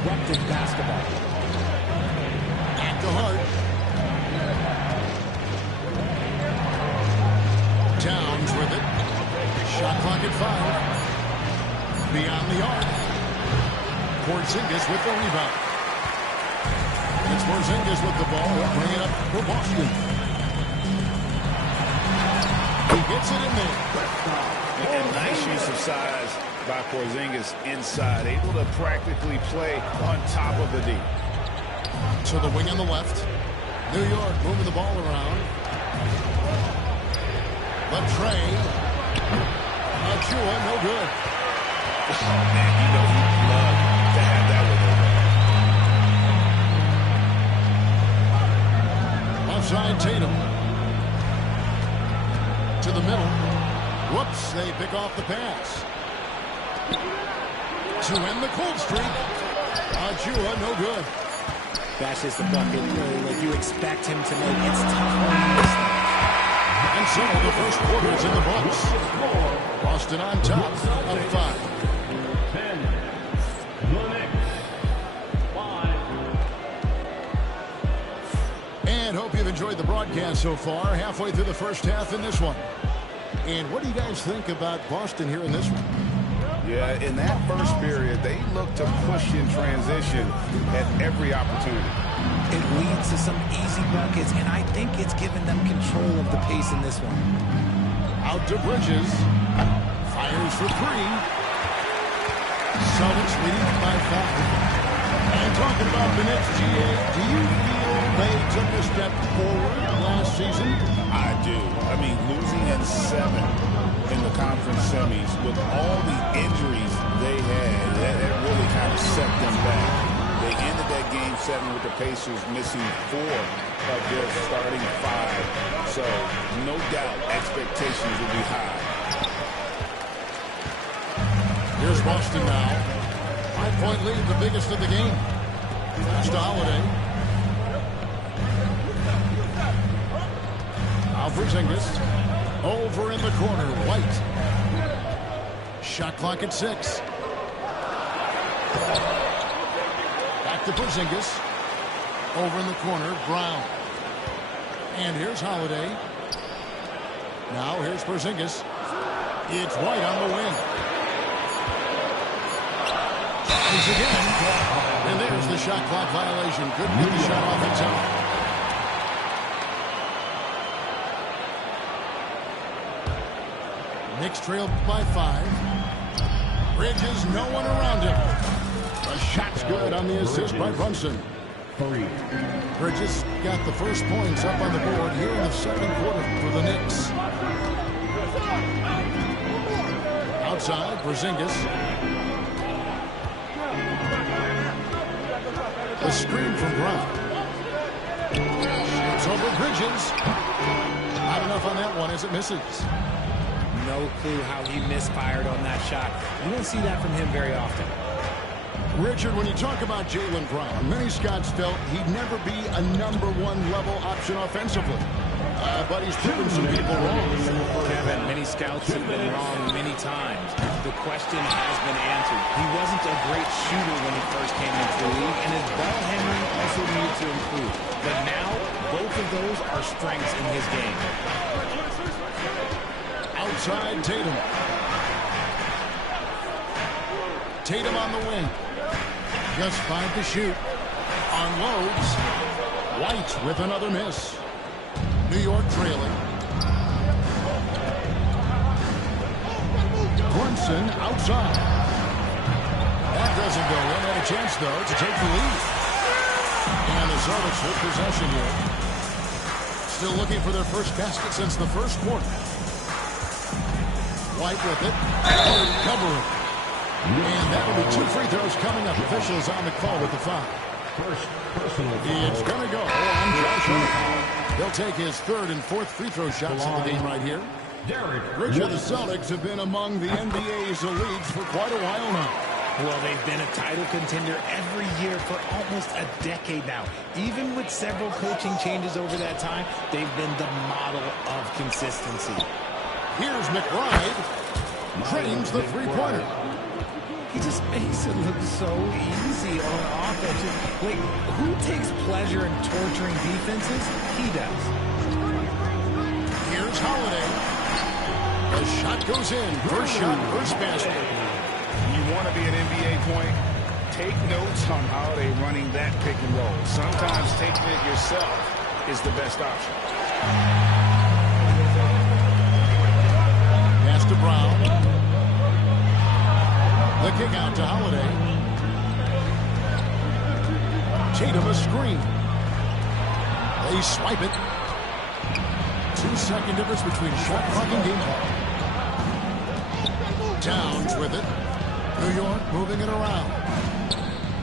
disruptive basketball. At the heart. Towns with it. Shot clock at 5. Beyond the arc. Porzingis with the rebound. It's Porzingis with the ball. He'll bring it up for Boston. He gets it in there. And nice use of size by Porzingis inside. Able to practically play on top of the D. To the wing on the left. New York moving the ball around. Latrey. Achua, no good. Man, you know he'd love to have that one over. Offside Tatum. To the middle. Whoops, they pick off the pass. To end the cold streak. Achua, no good. That's just the bucket play like you expect him to make. It's tough when he misses that. And so the first quarter is in the books. Boston on top of 5. And hope you've enjoyed the broadcast so far. Halfway through the first half in this one. And what do you guys think about Boston here in this one? Yeah, in that first period, they look to push in transition at every opportunity. It leads to some easy buckets, and I think it's given them control of the pace in this one. Out to Bridges. Fires for 3. Celtics leading by 5. And talking about the Knicks, GA, do you feel they took a step forward last season? I do. I mean, losing in 7 in the conference semis with all the injuries they had, that really kind of set them back. They ended that game 7 with the Pacers missing 4 of their starting 5. So, no doubt, expectations will be high. Here's Boston now. 5-point lead, the biggest of the game. Pass to Holiday. Porzingis. Over in the corner, White. Shot clock at 6. Back to Porzingis. Over in the corner, Brown. And here's Holiday. Now here's Porzingis. It's White on the wing. Tries again. And there's the shot clock violation. Couldn't get the shot off in time. Knicks trailed by 5. Bridges, no one around him. The shot's good on the assist by Brunson. Bridges got the first points up on the board here in the second quarter for the Knicks. Outside, Porzingis. The screen from Brown. Shoots over Bridges. Not enough on that one as it misses. No clue how he misfired on that shot. You don't see that from him very often. Richard, when you talk about Jaylen Brown, many scouts felt he'd never be a #1 level option offensively. But he's proven some people wrong. Kevin, many scouts have been wrong many times. The question has been answered. He wasn't a great shooter when he first came into the league, and his ball handling also needed to improve. But now, both of those are strengths in his game. Outside Tatum. Tatum on the wing. Just 5 to shoot. Unloads. White with another miss. New York trailing. Brunson outside. That doesn't go in. Had a chance, though, to take the lead. And the Celtics with possession here. Still looking for their first basket since the first quarter. White with it. Covering. And that'll be 2 free throws coming up. Officials on the call with the foul. It's going to go on Josh Hart. He'll take his 3rd and 4th free throw shots of the game right here. Richard, the Celtics have been among the NBA's elites for quite a while now. Well, they've been a title contender every year for almost a decade now. Even with several coaching changes over that time, they've been the model of consistency. Here's McBride. Drains the three-pointer. He just makes it look so easy on offense. Like, who takes pleasure in torturing defenses? He does. Here's Holiday. The shot goes in. First shot, first basket. You want to be an NBA point? Take notes on Holiday running that pick and roll. Sometimes taking it yourself is the best option. Pass to Brown. The kick out to Holiday. Tatum a screen. They swipe it. 2-second difference between shot clock and game clock. Towns with it. New York moving it around.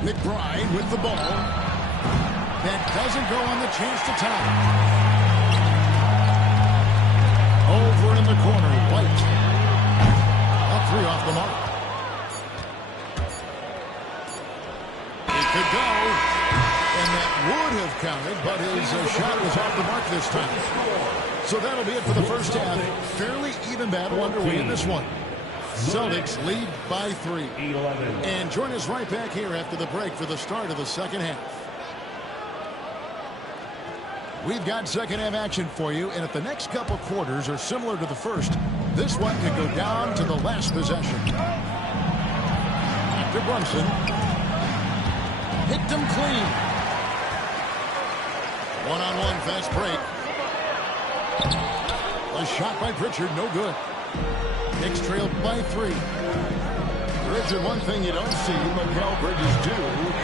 McBride with the ball. That doesn't go on the chance to tie. Over in the corner, White. A three off the mark. It could go. And that would have counted, but his shot was off the mark this time. So that'll be it for the first half. Fairly even battle underway in this one. Celtics lead by 3. And join us right back here after the break for the start of the second half. We've got second half action for you, and if the next couple quarters are similar to the first, this one could go down to the last possession. After Brunson. Picked him clean. One-on-one fast break. A shot by Pritchard, no good. Knicks trailed by 3. Pritchard, one thing you don't see Mikal Bridges do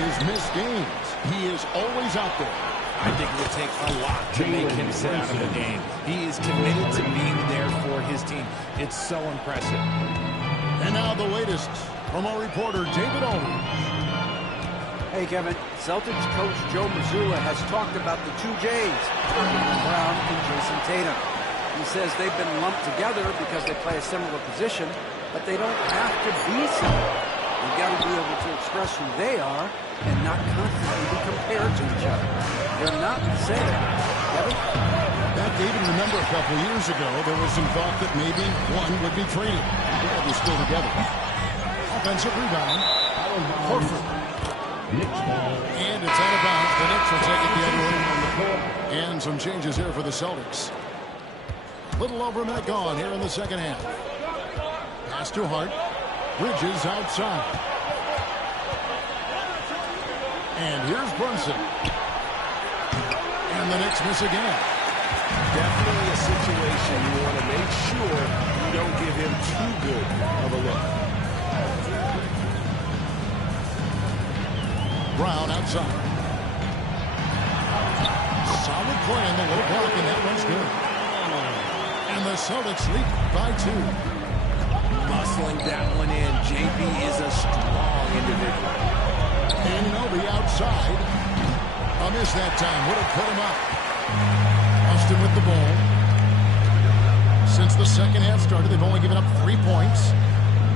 is miss games. He is always out there. I think it would take a lot to make him sit out of the game. He is committed to being there for his team. It's so impressive. And now the latest from our reporter, David Aldridge. Hey, Kevin. Celtics coach Joe Mazzulla has talked about the 2 J's, Jaylen Brown and Jason Tatum. He says they've been lumped together because they play a similar position, but they don't have to be similar. They've got to be able to express who they are and not constantly be compared to each other. They're not the same. Kevin? Back, David, remember a couple years ago, there was some thought that maybe one would be traded. They're still together. Offensive rebound. Horford. And it's out of bounds. The Knicks will take it the other way. And some changes here for the Celtics. A little over a minute gone here in the second half. Pass to Hart. Bridges outside. And here's Brunson. And the Knicks miss again. Definitely a situation you want to make sure you don't give him too good of a look. Brown outside. Solid play in the low block, and that one's good. And the Celtics lead by 2. Muscling that one in. JB is a strong individual. Anunoby outside. A miss that time. Would have put him up. Austin with the ball. Since the second half started, they've only given up 3 points.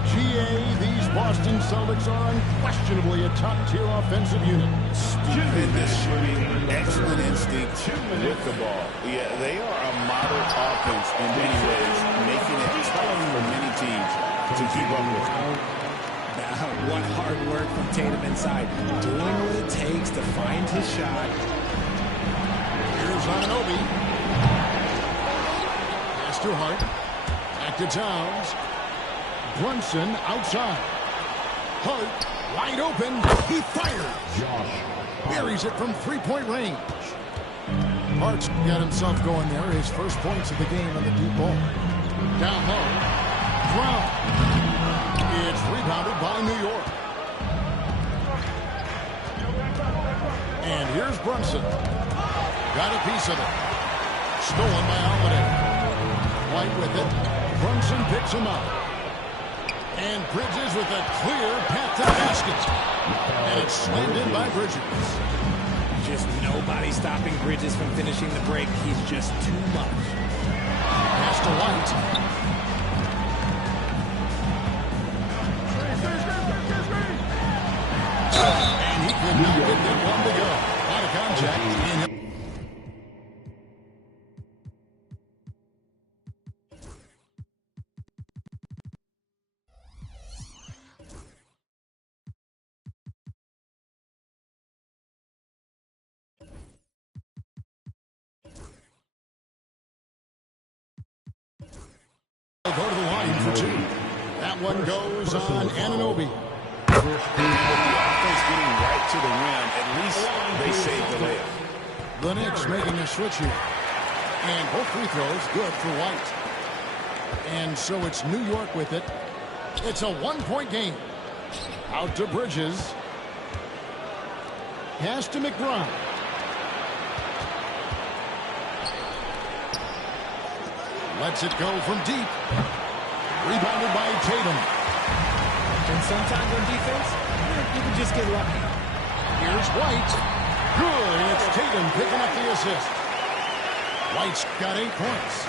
GA, these Boston Celtics are unquestionably a top-tier offensive unit. Stupendous shooting, excellent instinct with the ball. Yeah, they are a model offense in many ways, making it tough for many teams to keep up with. What hard work from Tatum inside. Doing what it takes to find his shot. Here's Anunoby. Pass to Hart. Back to Towns. Brunson outside. Hart wide open. He fires. Buries it from 3-point range. Hart's got himself going there. His first points of the game on the deep ball. Down low. Brown. It's rebounded by New York. And here's Brunson. Got a piece of it. Stolen by Holiday. White with it. Brunson picks him up. And Bridges with a clear path to the basket. And it's slammed in by Bridges. Just nobody stopping Bridges from finishing the break. He's just too much. Pass to White. And he could not get that one to go. Out of contact. that one goes on Anunoby. With the offense getting right to the rim, at least they saved the layup. The Knicks making a switch here. And both free throws good for White. And so it's New York with it. It's a one-point game. Out to Bridges. Pass to McBride. Lets it go from deep. Rebounded by Tatum. And sometimes on defense, you can just get lucky. Here's White. Good. And it's Tatum picking up the assist. White's got 8 points.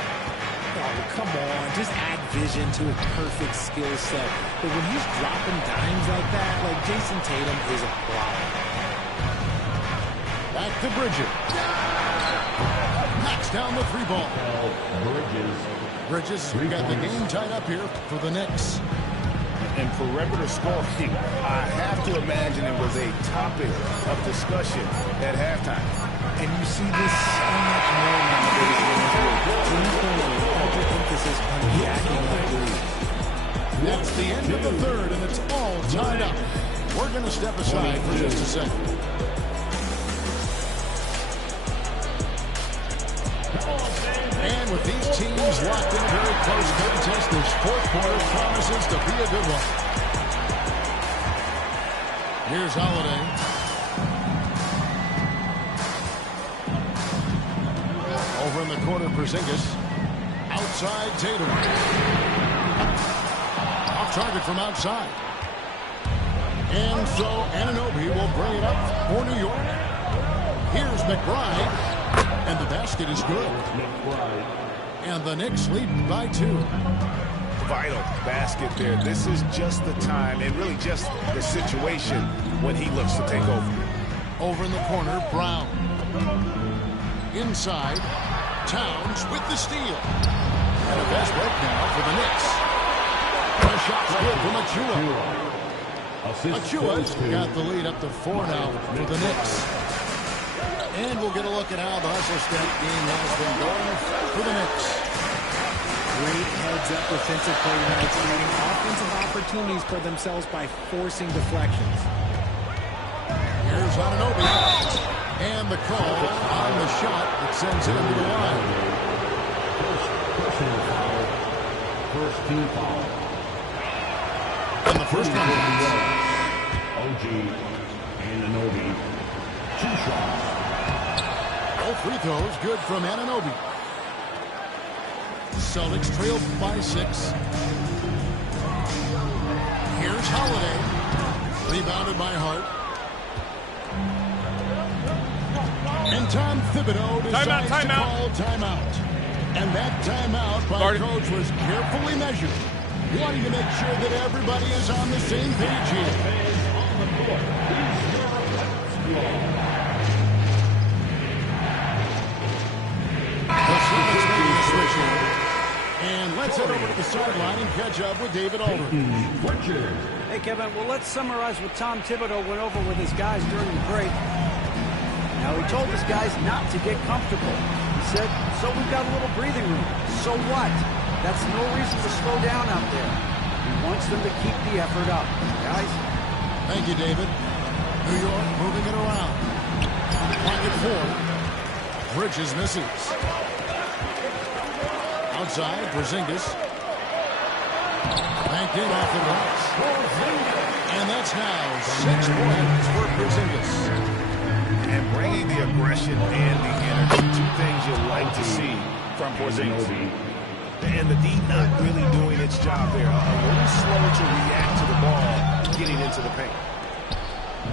Oh, come on. Just add vision to a perfect skill set. But when he's dropping dimes like that, like Jason Tatum is a problem. Back to Bridges. Knocks down the 3 ball. Bridges got the game tied up here for the Knicks. And for regular scoring, I have to imagine it was a topic of discussion at halftime. And you see this so much more nowadays when you put a larger emphasis on jacking up leads. That's the end of the third, and it's all tied up. We're going to step aside for just a second. And with these teams locked in a very close contest, this fourth quarter promises to be a good one. Here's Holiday. Over in the corner, Porzingis. Outside, Tatum. Off target from outside. And so Anunoby will bring it up for New York. Here's McBride. And the basket is good. And the Knicks lead by 2. Vital basket there. This is just the time and really just the situation when he looks to take over. Over in the corner, Brown. Inside, Towns with the steal. And a fast break now for the Knicks. And a shot's good from Achua. Achua's got the lead up to 4 now for the Knicks. And we'll get a look at how the hustle step game has been going for the Knicks. Great heads-up defensive play tonight, creating offensive opportunities for themselves by forcing deflections. Here's Anunoby. And the call on the shot that sends it into the line. First team foul. And the first one is OG Anunoby. 2 shots. All free throws good from Anunoby. Celtics trail by 6. Here's Holiday. Rebounded by Hart. And Tom Thibodeau decides to call timeout. And that timeout by coach was carefully measured, wanting to make sure that everybody is on the same page here. And let's head over to the sideline and catch up with David Aldridge. Hey, Kevin, well, let's summarize what Tom Thibodeau went over with his guys during the break. Now, he told his guys not to get comfortable. He said, so we've got a little breathing room. So what? That's no reason to slow down out there. He wants them to keep the effort up. Guys? Thank you, David. New York moving it around. Pocket 4. Bridges misses. Outside, Porzingis. Banked in off the glass. And that's now 6 points for Porzingis. And bringing the aggression and the energy, 2 things you like to see from Porzingis. And the D not really doing its job there. A little slow to react to the ball getting into the paint.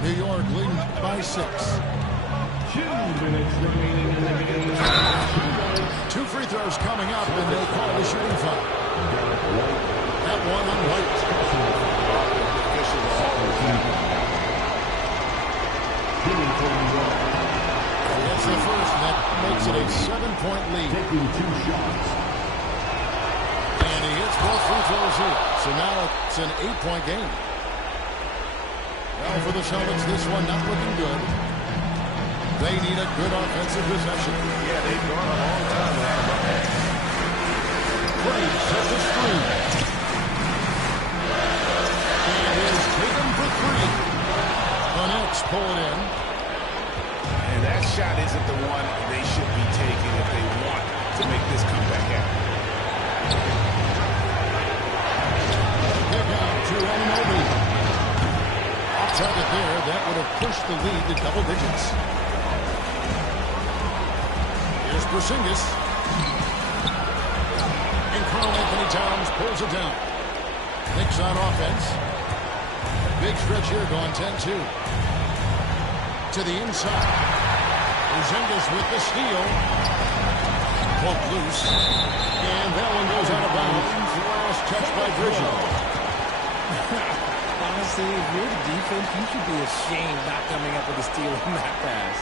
New York leading by 6. 2 minutes remaining in the game. 2 free throws coming up, and they call the shooting foul. That one on White. It's the first, and that makes it a 7-point lead. Taking 2 shots. And he hits both free throws here. So now it's an 8-point game. Well, for the Celtics, this one not looking good. They need a good offensive possession. Yeah, they've gone a long time without a bucket. Brady sets a screen. Tatum for three. The Knicks pull it in. And that shot isn't the one they should be taking if they want to make this comeback happen. Pick out to Anunoby. Off target there. That would have pushed the lead to double digits. Here's Porzingis. And Karl Anthony Towns pulls it down. Knicks on offense. Big stretch here going 10-2. To the inside. Porzingis with the steal. Pulled loose. And that one goes out of bounds. Last touch by Bridges. Honestly, if you're the defense, you should be ashamed not coming up with a steal on that pass.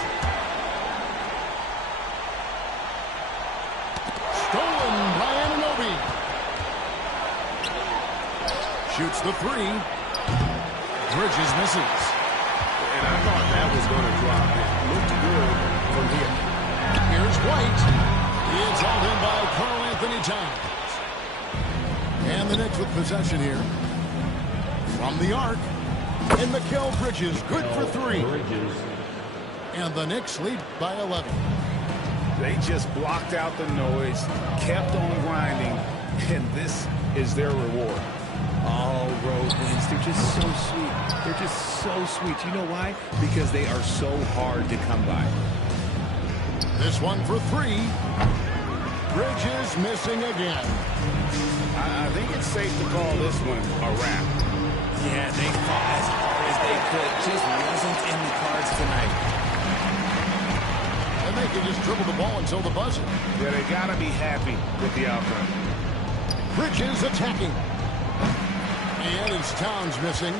Stolen by Anunoby. Shoots the three. Bridges misses. And I thought that was going to drop. It looked good from here. Here's White. It's hauled in by Karl Anthony Towns. And the Knicks with possession here. From the arc. And Mikal Bridges, good for three. And the Knicks lead by 11. They just blocked out the noise, kept on grinding, and this is their reward. All road wins. They're just so sweet. They're just so sweet. You know why? Because they are so hard to come by. This one for three. Bridges missing again. I think it's safe to call this one a wrap. Yeah, they fought as hard as they could. Just wasn't in the cards tonight. And they can just dribble the ball until the buzzer. Yeah, they got to be happy with the outcome. Bridges attacking. And it's Towns missing.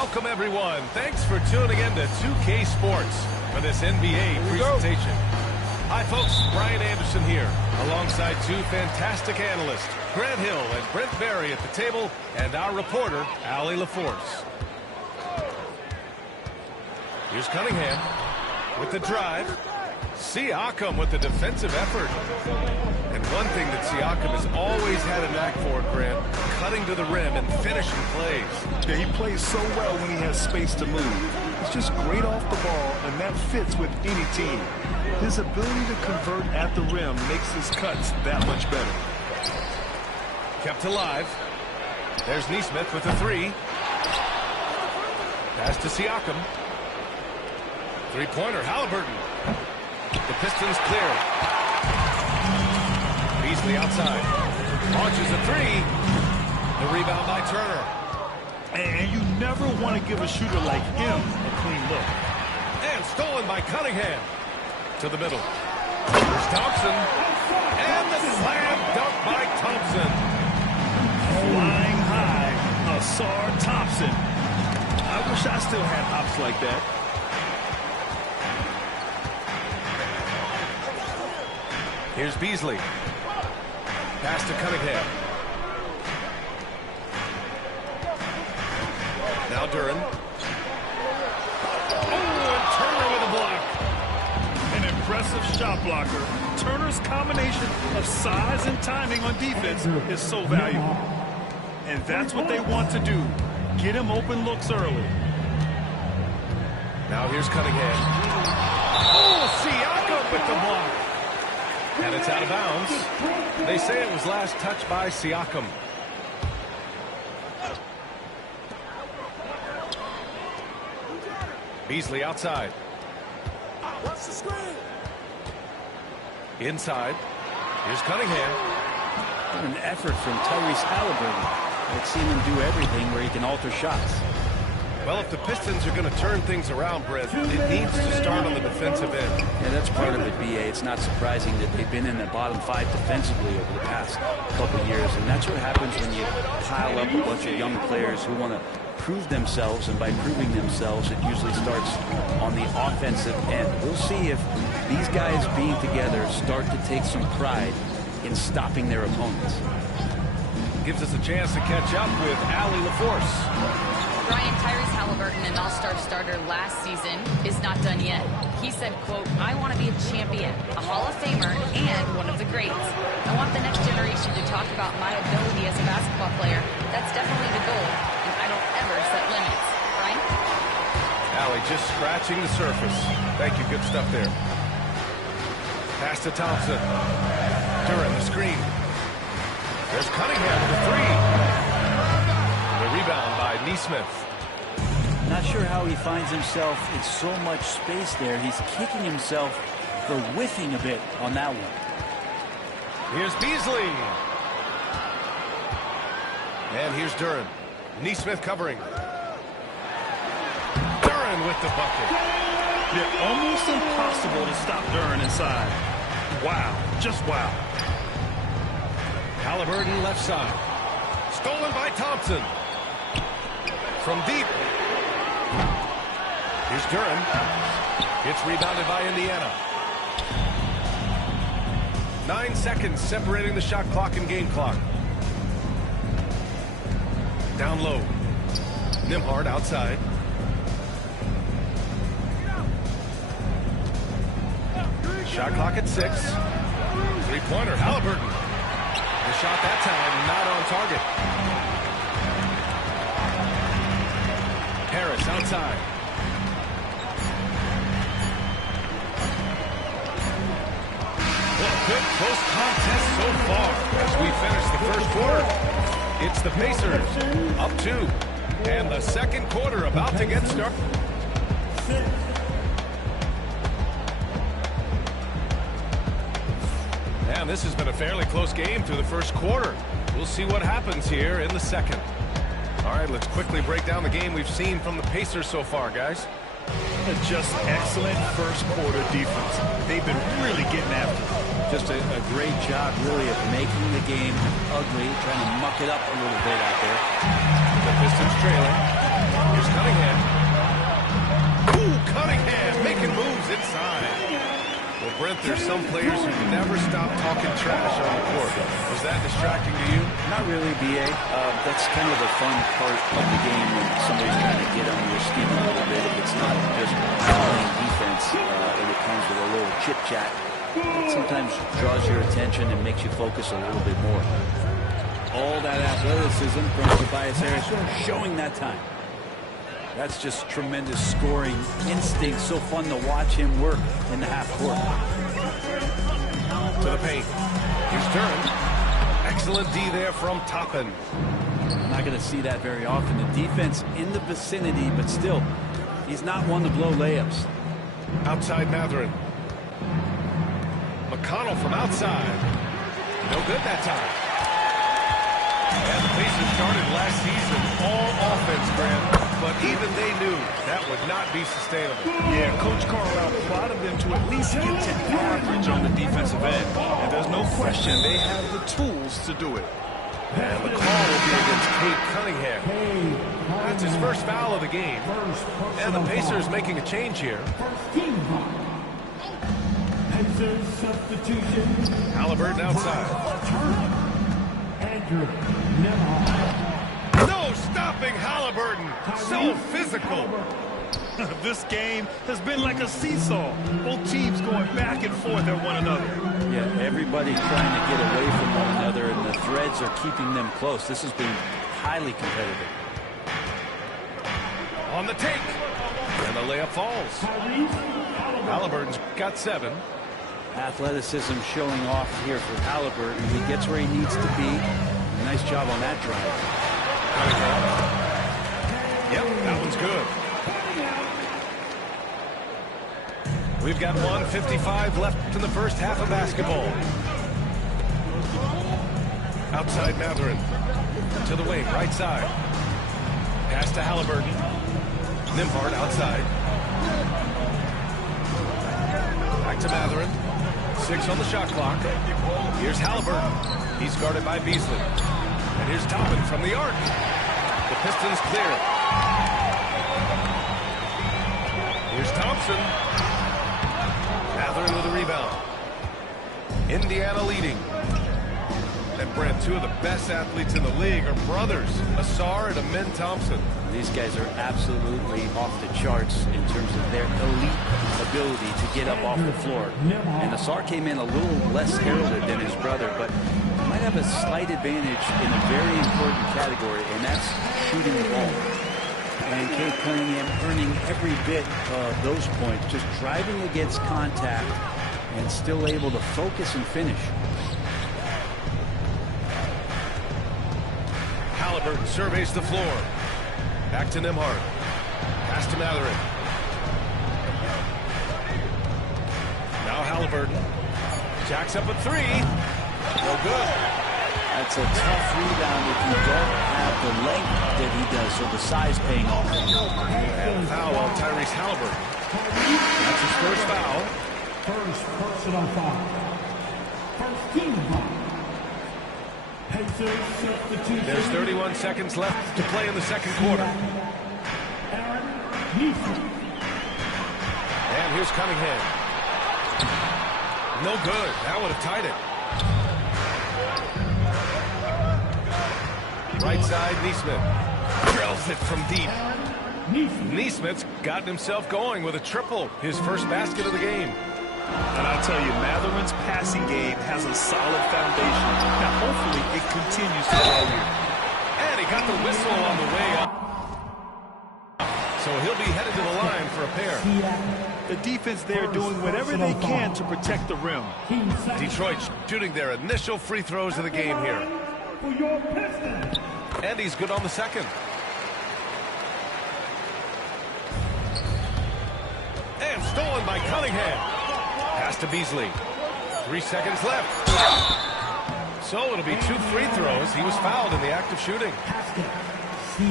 Welcome, everyone. Thanks for tuning in to 2K Sports for this NBA presentation. Hi, folks. Brian Anderson here, alongside two fantastic analysts, Grant Hill and Brent Barry at the table, and our reporter, Allie LaForce. Here's Cunningham with the drive. Siakam with the defensive effort. And one thing that Siakam has always had a knack for, Grant, cutting to the rim and finishing plays. Yeah, he plays so well when he has space to move. He's just great off the ball, and that fits with any team. His ability to convert at the rim makes his cuts that much better. Kept alive. There's Nesmith with a three. Pass to Siakam. Three-pointer, Halliburton. The Pistons clear. Beasley outside. Launches a three. The rebound by Turner. And you never want to give a shooter like him a clean look. And stolen by Cunningham. To the middle. Here's Thompson. And the slam dunk by Thompson. Flying high, Asar Thompson. I wish I still had hops like that. Here's Beasley. Pass to Cunningham. Now Duran. Oh, and Turner with a block. An impressive shot blocker. Turner's combination of size and timing on defense is so valuable. And that's what they want to do. Get him open looks early. Now here's Cunningham. Oh, Siakam with the block. And it's out of bounds. They say it was last touched by Siakam. Beasley outside. What's the screen? Inside. Here's Cunningham. What an effort from Tyrese Halliburton. I've seen him do everything where he can alter shots. Well, if the Pistons are going to turn things around, Brent, it needs to start on the defensive end. Yeah, that's part of it, B.A. It's not surprising that they've been in the bottom five defensively over the past couple of years, and that's what happens when you pile up a bunch of young players who want to prove themselves, and by proving themselves, it usually starts on the offensive end. We'll see if these guys being together start to take some pride in stopping their opponents. Gives us a chance to catch up with Allie LaForce. Brian, Tyrese Halliburton, an all-star starter last season, is not done yet. He said, quote, "I want to be a champion, a Hall of Famer, and one of the greats. I want the next generation to talk about my ability as a basketball player. That's definitely the goal, and I don't ever set limits." Brian? Allie just scratching the surface. Thank you. Good stuff there. Pass to Thompson. Duran the screen. There's Cunningham with the three. The rebound by Nesmith. Not sure how he finds himself in so much space there. He's kicking himself for whiffing a bit on that one. Here's Beasley. And here's Duran. Nesmith covering. Duran with the bucket. They're almost impossible to stop Duran inside. Wow, just wow. Halliburton left side. Stolen by Thompson. From deep. Here's Duran. It's rebounded by Indiana. 9 seconds separating the shot clock and game clock. Down low. Nembhard outside. Shot clock at 6. Three-pointer, Halliburton. The shot that time not on target. Harris outside. Well, good close contest so far as we finish the first quarter. It's the Pacers up 2. And the second quarter about to get started. And this has been a fairly close game through the first quarter. We'll see what happens here in the second. All right, let's quickly break down the game we've seen from the Pacers so far, guys. Just excellent first quarter defense. They've been really getting after it. Just a great job, really, of making the game ugly, trying to muck it up a little bit out there. The Pistons trailing. Here's Cunningham. Ooh, Cunningham making moves inside. Well, Brent, there's some players who never stop talking trash on the court. Was that distracting to you? Not really, B.A. That's kind of the fun part of the game when somebody's trying to get under your skin a little bit. If it's not just playing defense and it comes with a little chit-chat, it sometimes draws your attention and makes you focus a little bit more. All that athleticism from Tobias Harris showing that time. That's just tremendous scoring instinct. So fun to watch him work in the half court. To the paint. Here's Duran. Excellent D there from Toppin. Not going to see that very often. The defense in the vicinity, but still, he's not one to blow layups. Outside Matherin. McConnell from outside. No good that time. And the Pacers started last season all offense, Graham, but even they knew that would not be sustainable. Yeah, Coach Carlisle prodded them to at least get to average on the defensive end. And there's no question they have the tools to do it. And the call will be against Cade Cunningham. That's his first foul of the game. And the Pacers making a change here. Halliburton outside. No stopping Halliburton. So physical. This game has been like a seesaw. Both teams going back and forth at one another. Yeah, everybody trying to get away from one another, and the threads are keeping them close. This has been highly competitive. On the take. And the layup falls. Halliburton's got 7. Athleticism showing off here for Halliburton. He gets where he needs to be. Nice job on that drive. Yep, that one's good. We've got 1:55 left in the first half of basketball. Outside Matherin. To the wing, right side. Pass to Halliburton. Nembhard outside. Back to Matherin. 6 on the shot clock. Here's Halliburton. He's guarded by Beasley. And here's Toppin from the arc. The Pistons clear. Here's Thompson. Matherin with a rebound. Indiana leading. And Brent, 2 of the best athletes in the league are brothers, Asar and Amin Thompson. These guys are absolutely off the charts in terms of their elite ability to get up off the floor. And Asar came in a little less heralded than his brother, but might have a slight advantage in a very important category, and that's shooting the ball. And Cade Cunningham earning every bit of those points, just driving against contact and still able to focus and finish. Halliburton surveys the floor. Back to Nembhard. Pass to Matherin. Now Halliburton. Jacks up a 3. No good. That's a tough rebound if you don't have the length that he does, so the size paying off. And a foul on Tyrese Halliburton. That's his first foul. First personal foul. First team foul. There's 31 seconds left to play in the second quarter. And here's Cunningham. No good. That would have tied it. Right side, Neesmith. Drills it from deep. Neesmith's gotten himself going with a triple. His first basket of the game. And I tell you, Matherin's passing game has a solid foundation. Now, hopefully, it continues to grow here. And he got the whistle on the way up. So he'll be headed to the line for a pair. The defense there doing whatever they can to protect the rim. Detroit shooting their initial free throws of the game here. And he's good on the second. And stolen by Cunningham. Pass to Beasley. 3 seconds left. So it'll be 2 free throws. He was fouled in the act of shooting.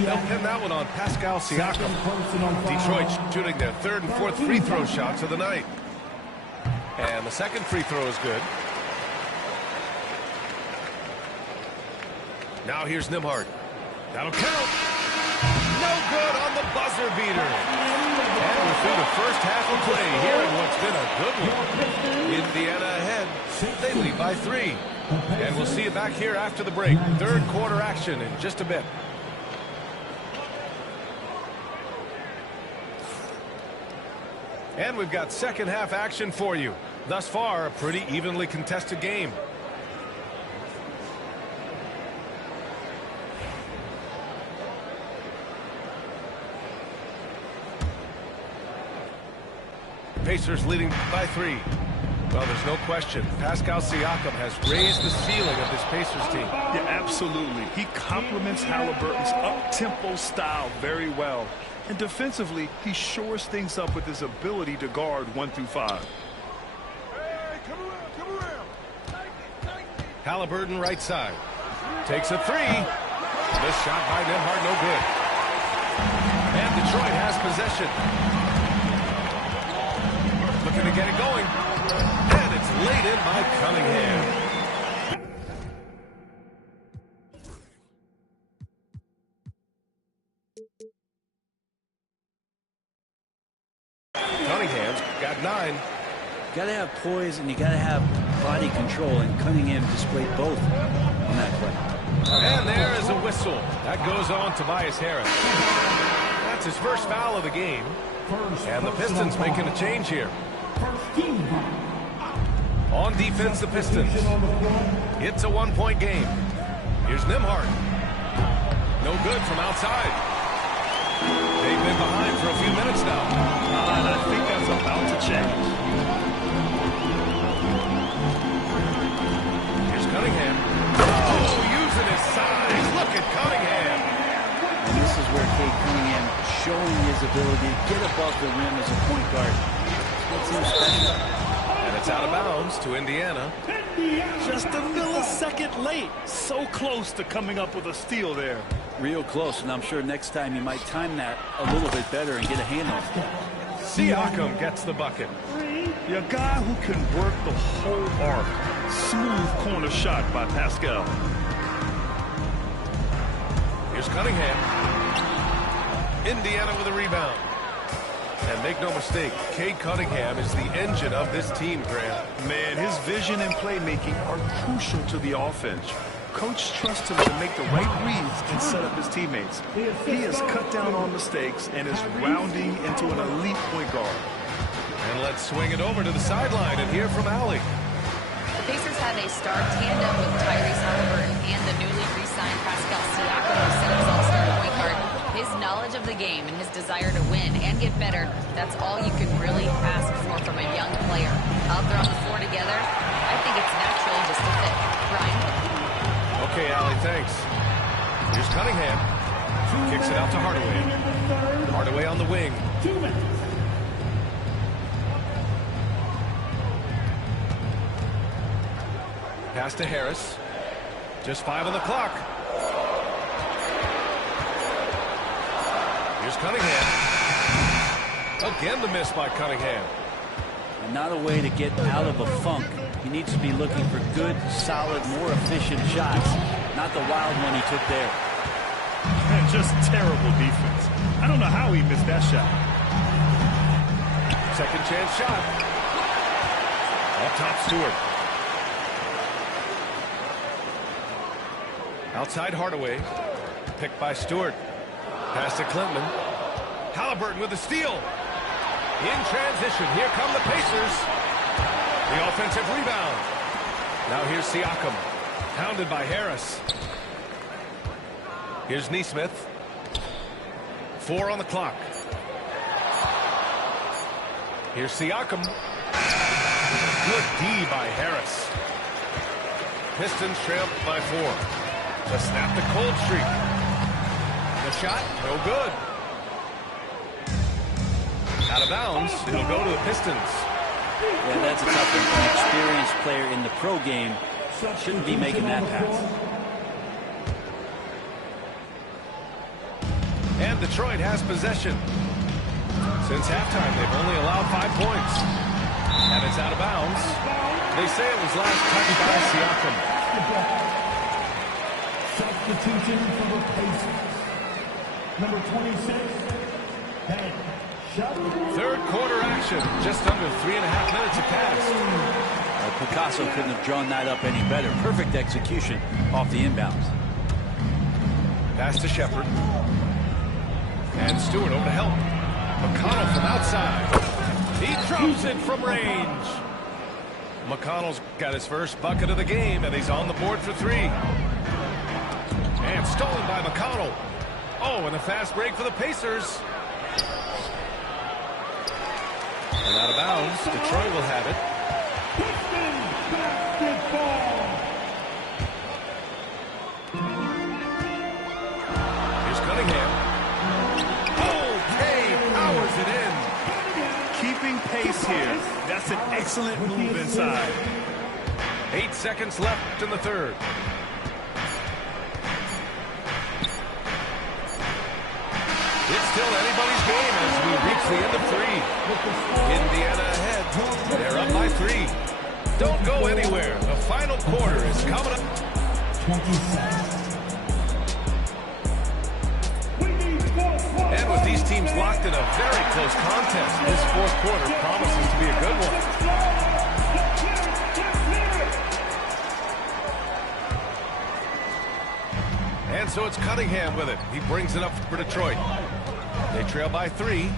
They'll pin that one on Pascal Siakam. Detroit shooting their 3rd and 4th free throw shots of the night. And the second free throw is good. Now here's Nembhard. That'll count. No no good on the buzzer beater. And we're through the first half of play here in what's been a good one. Indiana ahead. They lead by 3. And we'll see you back here after the break. Third quarter action in just a bit. And we've got second half action for you. Thus far, a pretty evenly contested game. Pacers leading by 3. Well, there's no question. Pascal Siakam has raised the ceiling of this Pacers team. Yeah, absolutely. He complements Halliburton's up-tempo style very well. And defensively, he shores things up with his ability to guard 1 through 5. Hey, come around. Halliburton right side. Takes a 3. This shot by Nembhard, no good. And Detroit has possession. Looking to get it going. And it's laid in by Cunningham. Cunningham's got 9. You got to have poise and you got to have body control, and Cunningham displayed both on that play. And there is a whistle. That goes on Tobias Harris. That's his first foul of the game. And the Pistons making a change here. On defense, the Pistons. It's a 1-point game. Here's Nembhard. No good from outside. They've been behind for a few minutes now. And I think that's about to change. Here's Cunningham. Oh, using his size. Look at Cunningham. And this is where Cade Cunningham showing his ability to get above the rim as a point guard. What's him special? And it's out of bounds to Indiana. Just a millisecond late. So close to coming up with a steal there. Real close, and I'm sure next time he might time that a little bit better and get a hand on it. Siakam gets the bucket. A guy who can work the whole arc. Smooth corner shot by Pascal. Here's Cunningham. Indiana with a rebound. And make no mistake, Cade Cunningham is the engine of this team, Grant. Man, his vision and playmaking are crucial to the offense. Coach trusts him to make the right reads and set up his teammates. He has cut down on mistakes and is rounding into an elite point guard. And let's swing it over to the sideline and hear from Allie. The Pacers have a star tandem with Tyrese Halliburton and the newly re-signed Pascal Siakam, who set his all-star point guard. His knowledge of the game and his desire to win and get better, that's all you can really ask for from a young player. Out there on the floor together, I think it's natural just to fit. Brian? Okay, Allie, thanks. Here's Cunningham. Kicks it out to Hardaway. Hardaway on the wing. 2 minutes. Pass to Harris. Just 5 on the clock. Here's Cunningham. Again the miss by Cunningham. And not a way to get out of a funk. He needs to be looking for good, solid, more efficient shots. Not the wild one he took there. And just terrible defense. I don't know how he missed that shot. Second chance shot. Up top, Stewart. Outside Hardaway. Picked by Stewart. Pass to Clinton. Halliburton with the steal. In transition, here come the Pacers. The offensive rebound. Now here's Siakam. Pounded by Harris. Here's Nesmith. 4 on the clock. Here's Siakam. Good D by Harris. Pistons trail by 4. To snap the cold streak. The shot, no good. Out of bounds, it'll go to the Pistons. Yeah, that's a tough one. An experienced player in the pro game shouldn't be making that pass. And Detroit has possession. Since halftime, they've only allowed 5 points. And it's out of bounds. They say it was last touched by Siakam. Substitution for the Pacers. Number 26, Cashapp. Third quarter action. Just under 3.5 minutes have passed. Picasso couldn't have drawn that up any better. Perfect execution off the inbounds. Pass to Shepherd. And Stewart over to help. McConnell from outside. He drops it from range. McConnell's got his first bucket of the game, and he's on the board for 3. And stolen by McConnell. Oh, and a fast break for the Pacers. And out of bounds, Detroit will have it. Here's Cunningham. Okay, powers it in. Keeping pace here. That's an excellent move inside. 8 seconds left in the third. It's still anybody's game as we reach the end of 3. Indiana ahead. They're up by 3. Don't go anywhere. The final quarter is coming up. 27. And with these teams locked in a very close contest, this fourth quarter promises to be a good one. And so it's Cunningham with it. He brings it up for Detroit. They trail by 3.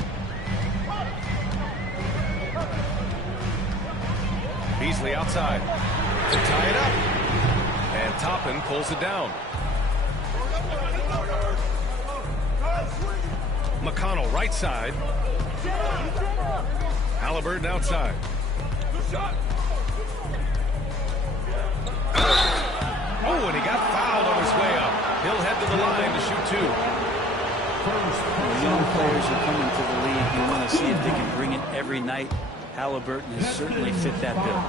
Beasley outside to tie it up. And Toppin pulls it down. McConnell right side. Halliburton outside. Oh, and he got fouled on his way up. He'll head to the line to shoot 2. Young players are coming to the league. You want to see if they can bring it every night. Halliburton has certainly fit that bill.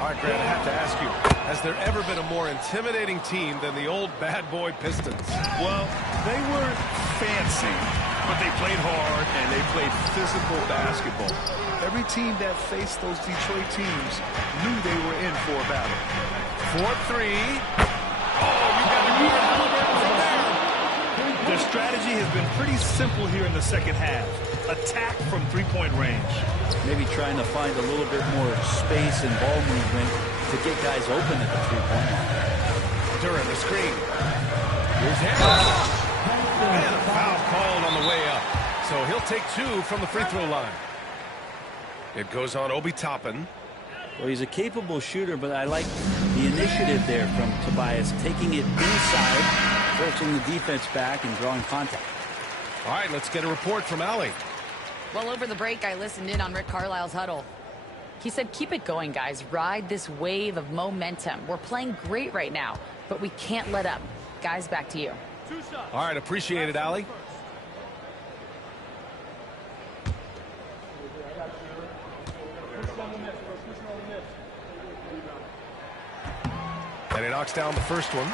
All right, Grant, I have to ask you, has there ever been a more intimidating team than the old bad boy Pistons? Well, they weren't fancy, but they played hard and they played physical basketball. Every team that faced those Detroit teams knew they were in for a battle. 4-3. Oh, you got to go to Halliburton from there. Their strategy has been pretty simple here in the second half. Attack from three-point range. Maybe trying to find a little bit more space and ball movement to get guys open at the three-point line. During the screen. Here's Harris. And a foul called on the way up. So he'll take 2 from the free throw line. It goes on Obi Toppin. Well, he's a capable shooter, but I like the initiative there from Tobias, taking it inside, forcing the defense back and drawing contact. All right, let's get a report from Allie. Well, over the break, I listened in on Rick Carlisle's huddle. He said, keep it going, guys. Ride this wave of momentum. We're playing great right now, but we can't let up. Guys, back to you. All right, appreciate it, Allie. And he knocks down the first one.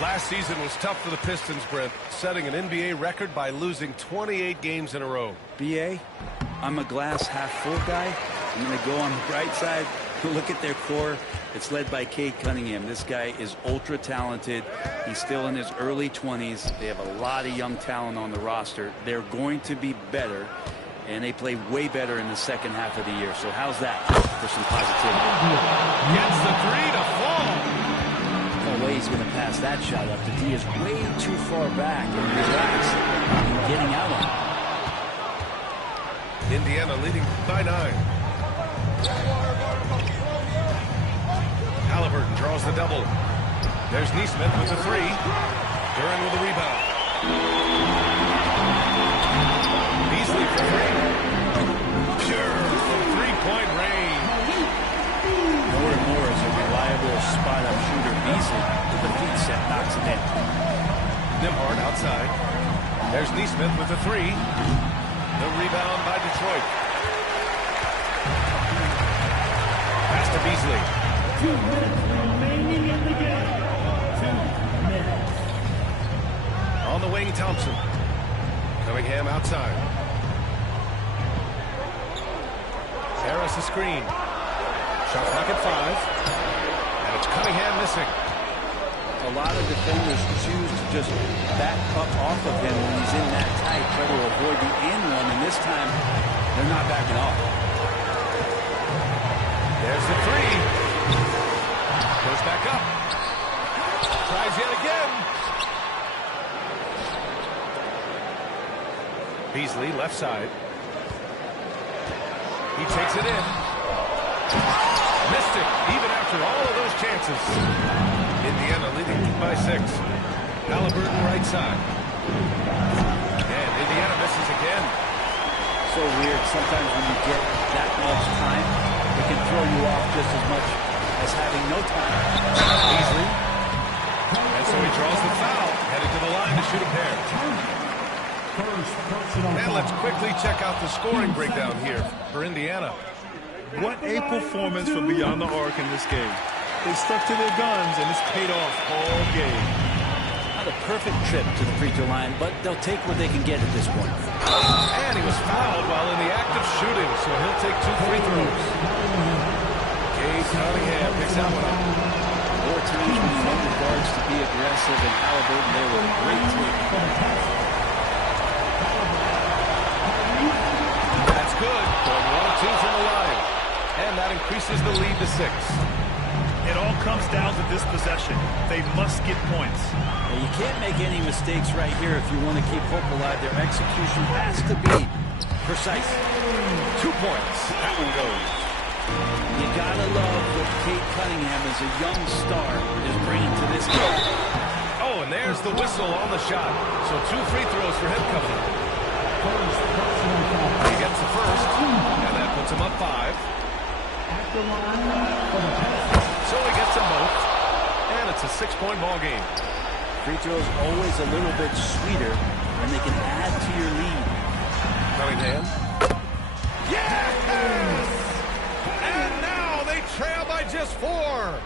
Last season was tough for the Pistons, Brent, setting an NBA record by losing 28 games in a row. BA, I'm a glass half full guy. I'm going to go on the bright side. Look at their core. It's led by Cade Cunningham. This guy is ultra talented. He's still in his early 20s. They have a lot of young talent on the roster. They're going to be better, and they play way better in the second half of the year. So how's that for some positivity? Gets the 3 to fall. No way he's going to pass that shot up. The D is way too far back and relaxed and getting out on it. Indiana leading by 9. Halliburton draws the double. There's Neesmith with the 3. Duran with the rebound. Beasley for 3. Pure from three-point range. More and more as a reliable spot-up shooter. Beasley with the feet set knocks it in. Nimhard outside. There's Neesmith with the 3. The rebound by Detroit. Pass to Beasley. 2 minutes remaining in the game. 2 minutes. On the wing, Thompson. Cunningham outside. Harris a screen. Shot clock at 5. And it's Cunningham missing. A lot of defenders choose to just back up off of him when he's in that tight, try to avoid the and one, and this time they're not backing off. There's the three. Goes back up. Tries yet again. Beasley, left side. He takes it in. Missed it, even after all of those chances. Indiana leading by 6. Halliburton, right side. And Indiana misses again. So weird. Sometimes when you get that much time, it can throw you off just as much as having no time. Beasley. And so he draws the foul, headed to the line to shoot a pair. And let's quickly check out the scoring breakdown here for Indiana. What a performance from beyond the arc in this game. They stuck to their guns, and it's paid off all game. Not a perfect trip to the free throw line, but they'll take what they can get at this point. And he was fouled while in the act of shooting, so he'll take 2 free throws. Cade Cunningham picks that one up. More times when you want the guards to be aggressive, and Halliburton there with a great take. That's good. Going 1 of 2 from the line. And that increases the lead to 6. It all comes down to this possession. They must get points. Now, you can't make any mistakes right here if you want to keep hope alive. Their execution has to be precise. 2 points. That one goes. You gotta love what Cade Cunningham, as a young star, is bringing to this game. Oh, and there's the whistle on the shot. So 2 free throws for him coming up. He gets the first, and that puts him up 5. So he gets them both, and it's a 6-point ball game. Free throws always a little bit sweeter, and they can add to your lead. Cunningham. Yes! And now they trail by just 4.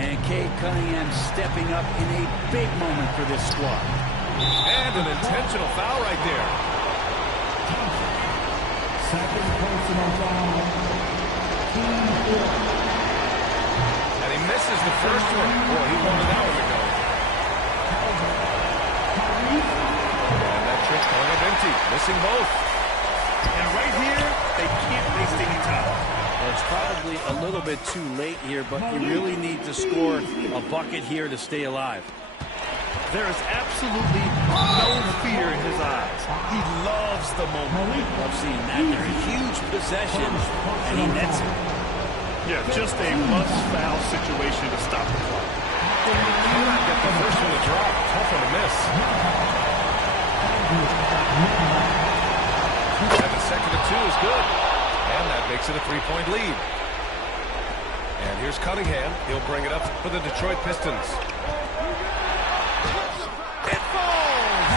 And Cade Cunningham stepping up in a big moment for this squad. And an intentional foul right there. Second personal foul. And he misses the first one. Boy, he wanted that one to go. And that trip going up empty, missing both. And right here, they can't waste any time. Well, it's probably a little bit too late here, but you really need to score a bucket here to stay alive. There is absolutely no fear in his eyes. He loves the moment. Love seeing that. They're a huge possession, and he nets it. Yeah, just a must-foul situation to stop the clock. And he cannot get the first one to drop. Tough one to miss. And the second to 2 is good. And that makes it a 3-point lead. And here's Cunningham. He'll bring it up for the Detroit Pistons. It falls!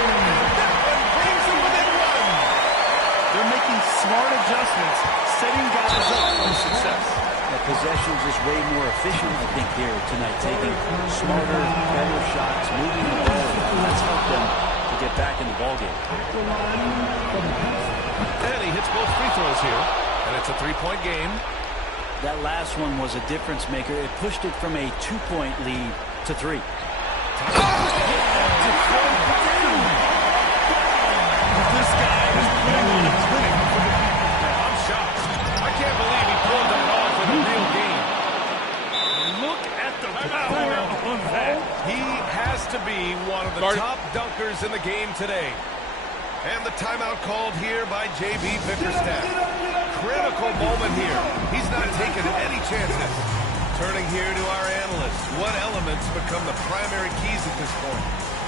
And that one brings them within 1. They're making smart adjustments, setting guys up for success. The possession's is way more efficient, I think, here tonight. Taking smarter, better shots, moving the ball. That's helped them to get back in the ballgame. And he hits both free throws here. And it's a 3-point game. That last one was a difference maker. It pushed it from a 2-point lead to 3. This guy is putting on a clinic for the people. I'm shocked. I can't believe he pulled that off in a real game. Look at the power on that. He has to be one of the top dunkers in the game today. And the timeout called here by J.B. Bickerstaff. Critical moment here. He's not taking any chances. Turning here to our analysts. What elements become the primary keys at this point?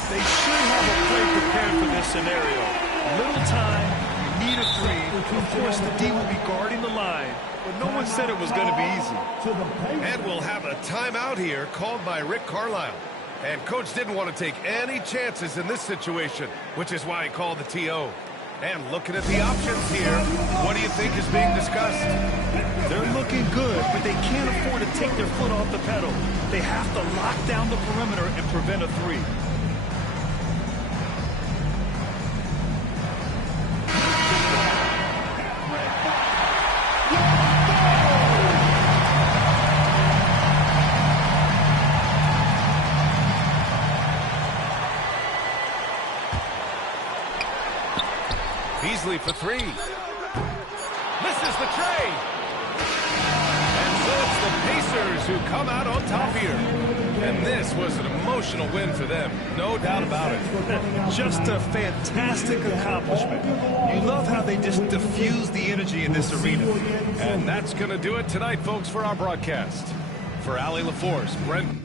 They should have a play prepared for this scenario. Little time, you need a 3. Of course, the D will be guarding the line, but no one said it was going to be easy. And we'll have a timeout here called by Rick Carlisle. And Coach didn't want to take any chances in this situation, which is why he called the TO. And looking at the options here, what do you think is being discussed? They're looking good, but they can't afford to take their foot off the pedal. They have to lock down the perimeter and prevent a 3. Beasley for three. Misses the tray. And so it's the Pacers who come out on top here. And this was an emotional win for them, no doubt about it. Just a fantastic accomplishment. You love how they just diffuse the energy in this arena. And that's going to do it tonight, folks, for our broadcast. For Allie LaForce, Brent